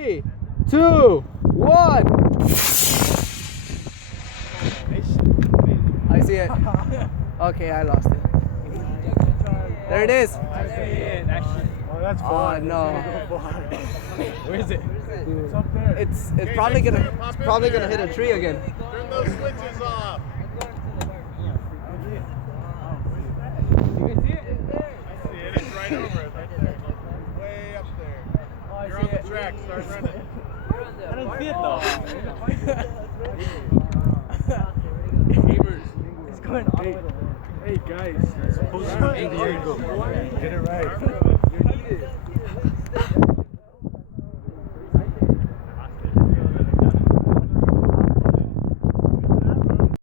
3, 2, 1. I see it. Okay, I lost it. There it is. Oh, that's Oh no. Where is it? It's up there. It's probably gonna hit a tree again. Turn those switches off. You guys see it? I see it. It's right over it. Right there. Way up there. You're on the track. Start running. I don't see it though. It's going all the way to there. Hey guys, it's supposed to be 80 years ago. Get it right.